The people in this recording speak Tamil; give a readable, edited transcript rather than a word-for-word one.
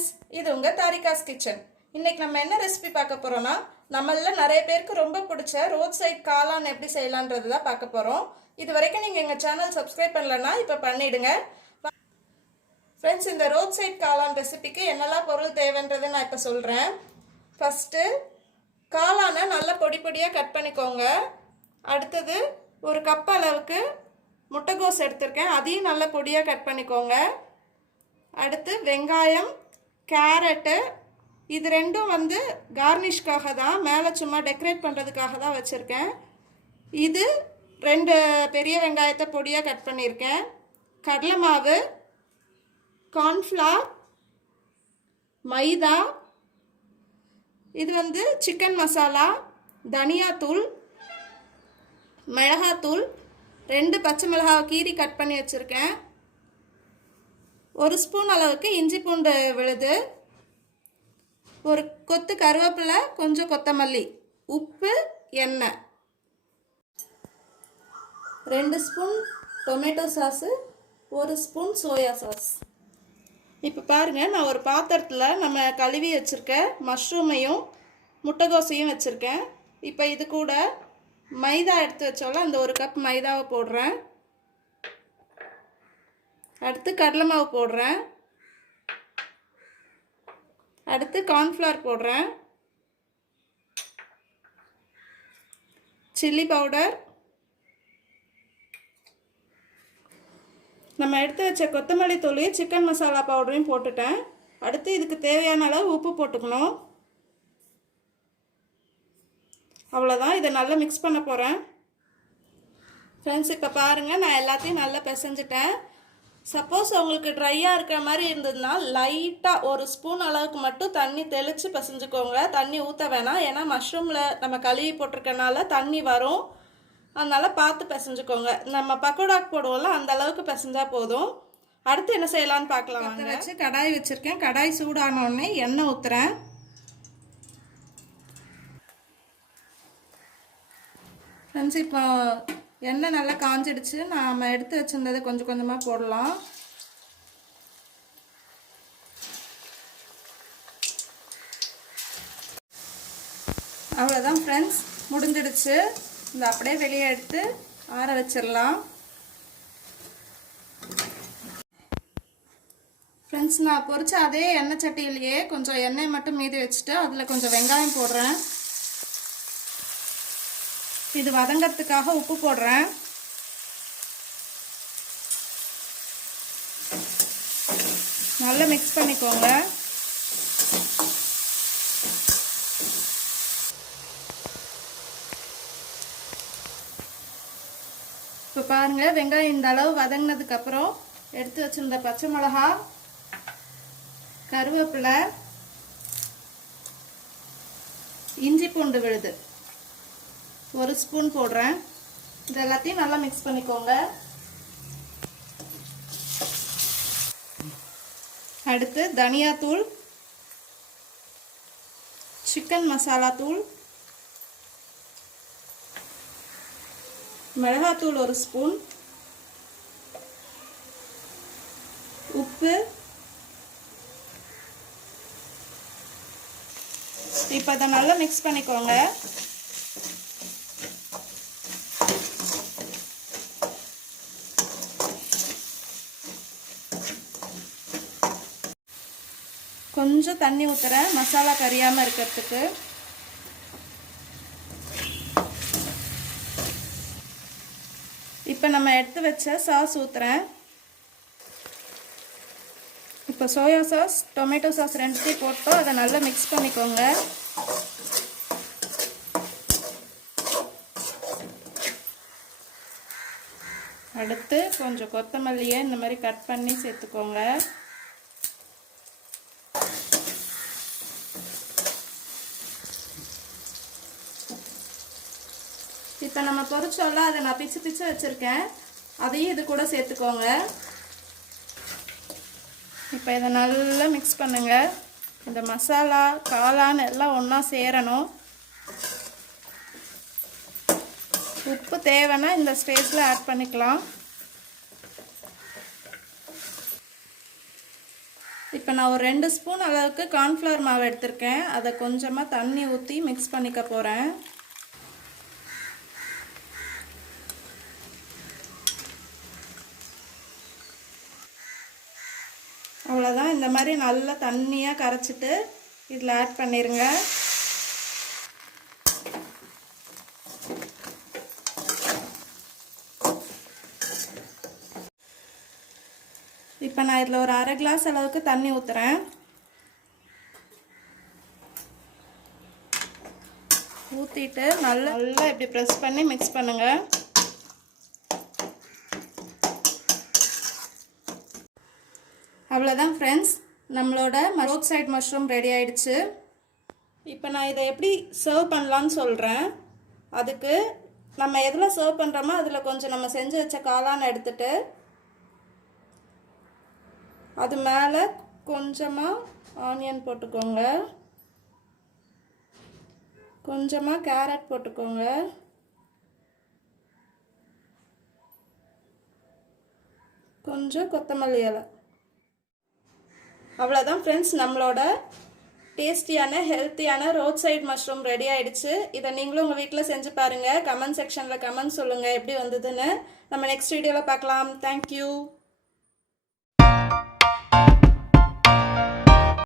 ஃப்ரெண்ட்ஸ், இது உங்கள் தாரிகாஸ் கிச்சன். இன்றைக்கி நம்ம என்ன ரெசிபி பார்க்க போகிறோன்னா, நம்மள நிறைய பேருக்கு ரொம்ப பிடிச்ச ரோட் சைட் காளான் எப்படி செய்யலான்றது தான் பார்க்க போகிறோம். இது வரைக்கும் நீங்கள் எங்கள் சேனல் சப்ஸ்கிரைப் பண்ணலன்னா இப்போ பண்ணிவிடுங்க. ஃப்ரெண்ட்ஸ், இந்த ரோட் சைட் காளான் ரெசிபிக்கு என்னெல்லாம் பொருள் தேவைன்றதை நான் இப்போ சொல்கிறேன். ஃபஸ்ட்டு காளானை நல்லா பொடி பொடியாக கட் பண்ணிக்கோங்க. அடுத்தது ஒரு கப் அளவுக்கு முட்டைகோஸ் எடுத்திருக்கேன், அதையும் நல்லா பொடியாக கட் பண்ணிக்கோங்க. அடுத்து வெங்காயம், கேரட்டு, இது ரெண்டும் கார்னிஷ்காக தான், மேலே சும்மா டெக்கரேட் பண்ணுறதுக்காக தான் வச்சுருக்கேன். இது 2 பெரிய வெங்காயத்தை பொடியாக கட் பண்ணியிருக்கேன். கடலை மாவு, கார்ன்ஃப்ளவர், மைதா, இது சிக்கன் மசாலா, தனியாத்தூள், மிளகாத்தூள், 2 பச்சை மிளகாவை கீரி கட் பண்ணி வச்சுருக்கேன். 1 ஸ்பூன் அளவுக்கு இஞ்சி பூண்டு விழுது, ஒரு கொத்து கருவேப்பிலை, கொஞ்சம் கொத்தமல்லி, உப்பு, எண்ணெய், 2 spoon tomato sauce, 1 spoon soya sauce. இப்போ பாருங்கள், நான் ஒரு பாத்திரத்தில் நம்ம கழுவி வச்சுருக்க மஷ்ரூமையும் முட்டைகோசையும் வச்சுருக்கேன். இப்போ இது கூட மைதா எடுத்து வச்சோம்ல, அந்த 1 கப் மைதாவை போடுறேன். அடுத்து கடலை மாவு போடுறேன். அடுத்து கார்ன்ஃப்ளவர் போடுறேன். சில்லி பவுடர், நம்ம எடுத்து வச்ச கொத்தமல்லி தூளையும் சிக்கன் மசாலா பவுடரையும் போட்டுட்டேன். அடுத்து இதுக்கு தேவையான அளவு உப்பு போட்டுக்கணும். அவ்வளோதான், இதை நல்லா மிக்ஸ் பண்ண போகிறேன். ஃப்ரெண்ட்ஸ், இப்போ பாருங்கள், நான் எல்லாத்தையும் நல்லா பிசைஞ்சிட்டேன். சப்போஸ் உங்களுக்கு ட்ரையாக இருக்கிற மாதிரி இருந்ததுன்னா லைட்டாக 1 ஸ்பூன் அளவுக்கு மட்டும் தண்ணி தெளித்து பிசைஞ்சுக்கோங்க. தண்ணி ஊற்ற வேணாம், ஏன்னா மஷ்ரூமில் நம்ம கழுவி போட்டிருக்கனால தண்ணி வரும். அதனால் பார்த்து பிசைஞ்சுக்கோங்க. நம்ம பக்கோடாக்கு போடுவோம்ல, அந்த அளவுக்கு பிசைஞ்சா போதும். அடுத்து என்ன செய்யலான்னு பார்க்கலாம். வச்சு கடாய் வச்சுருக்கேன். கடாய் சூடானோடனே எண்ணெய் ஊற்றுறேன். ஃப்ரெண்ட்ஸ், இப்போ எண்ணெய் நல்லா காஞ்சிடுச்சு. நாம் எடுத்து வச்சுருந்ததை கொஞ்சம் கொஞ்சமாக போடலாம். அவ்வளோதான் ஃப்ரெண்ட்ஸ், முடிஞ்சிடுச்சு. இந்த அப்படியே வெளியே எடுத்து ஆற வச்சிடலாம். ஃப்ரெண்ட்ஸ், நான் பொரிச்ச அதே எண்ணெய் சட்டியிலேயே கொஞ்சம் எண்ணெய் மட்டும் மீதி வச்சுட்டு அதில் கொஞ்சம் வெங்காயம் போடுறேன். இது வதங்கிறதுக்காக உப்பு போடுறேன். நல்லா மிக்ஸ் பண்ணிக்கோங்க. இப்போ பாருங்கள், வெங்காயம் இந்த அளவு வதங்கினதுக்கப்புறம் எடுத்து வச்சிருந்த பச்சை மிளகா, கருவேப்பிலை, இஞ்சி பூண்டு விழுது 1 ஸ்பூன் போடுறேன். இது எல்லாத்தையும் நல்லா மிக்ஸ் பண்ணிக்கோங்க. அடுத்து தனியாத்தூள், சிக்கன் மசாலா தூள், மிளகாத்தூள் 1 ஸ்பூன், உப்பு. இப்போ இதை நல்லா மிக்ஸ் பண்ணிக்கோங்க. கொஞ்சம் தண்ணி ஊற்றுறேன், மசாலா கரியாமல் இருக்கிறதுக்கு. இப்போ நம்ம எடுத்து வச்ச சாஸ் ஊற்றுறேன். இப்போ சோயா சாஸ், டொமேட்டோ சாஸ் 2த்தையும் போட்டோம். அதை நல்லா மிக்ஸ் பண்ணிக்கோங்க. அடுத்து கொஞ்சம் கொத்தமல்லியை இந்த மாதிரி கட் பண்ணி சேர்த்துக்கோங்க. இப்போ நம்ம பொரிச்சோம்ல, அதை நான் பிச்சு பிச்சு வச்சுருக்கேன், அதையும் இது கூட சேர்த்துக்கோங்க. இப்போ இதை நல்லா மிக்ஸ் பண்ணுங்க. இந்த மசாலா, காளான் எல்லாம் ஒன்றா சேரணும். உப்பு தேவைன்னா இந்த ஸ்டேஜில் ஆட் பண்ணிக்கலாம். இப்போ நான் ஒரு 2 ஸ்பூன் அளவுக்கு கார்ன்ஃப்ளவர் மாவு எடுத்திருக்கேன். அதை கொஞ்சமாக தண்ணி ஊற்றி மிக்ஸ் பண்ணிக்க போகிறேன். அவ்வளோதான். இந்த மாதிரி நல்லா தண்ணியாக கரைச்சிட்டு இதில் ஆட் பண்ணிடுங்க. இப்போ நான் இதில் ஒரு 1/2 கிளாஸ் அளவுக்கு தண்ணி ஊற்றுறேன். ஊற்றிட்டு நல்லா இப்படி ப்ரெஸ் பண்ணி மிக்ஸ் பண்ணுங்கள். அவ்வளோதான் ஃப்ரெண்ட்ஸ், நம்மளோட ரோட் சைட் மஷ்ரூம் ரெடி ஆயிடுச்சு. இப்போ நான் இதை எப்படி சர்வ் பண்ணலான்னு சொல்கிறேன். அதுக்கு நம்ம எதில் சர்வ் பண்ணுறோமோ அதில் கொஞ்சம் நம்ம செஞ்சு வச்ச காளான் எடுத்துட்டு அது மேலே கொஞ்சமாக ஆனியன் போட்டுக்கோங்க, கொஞ்சமாக கேரட் போட்டுக்கோங்க, கொஞ்சம் கொத்தமல்லி இலை. அவ்வளோதான் ஃப்ரெண்ட்ஸ், நம்மளோட டேஸ்டியான ஹெல்த்தியான ரோட் சைட் மஷ்ரூம் ரெடி ஆயிடுச்சு. இதை நீங்களும் உங்கள் வீட்டில் செஞ்சு பாருங்கள். கமெண்ட் செக்ஷனில் கமெண்ட் சொல்லுங்கள் எப்படி வந்ததுன்னு. நம்ம நெக்ஸ்ட் வீடியோவில் பார்க்கலாம். தேங்க்யூ.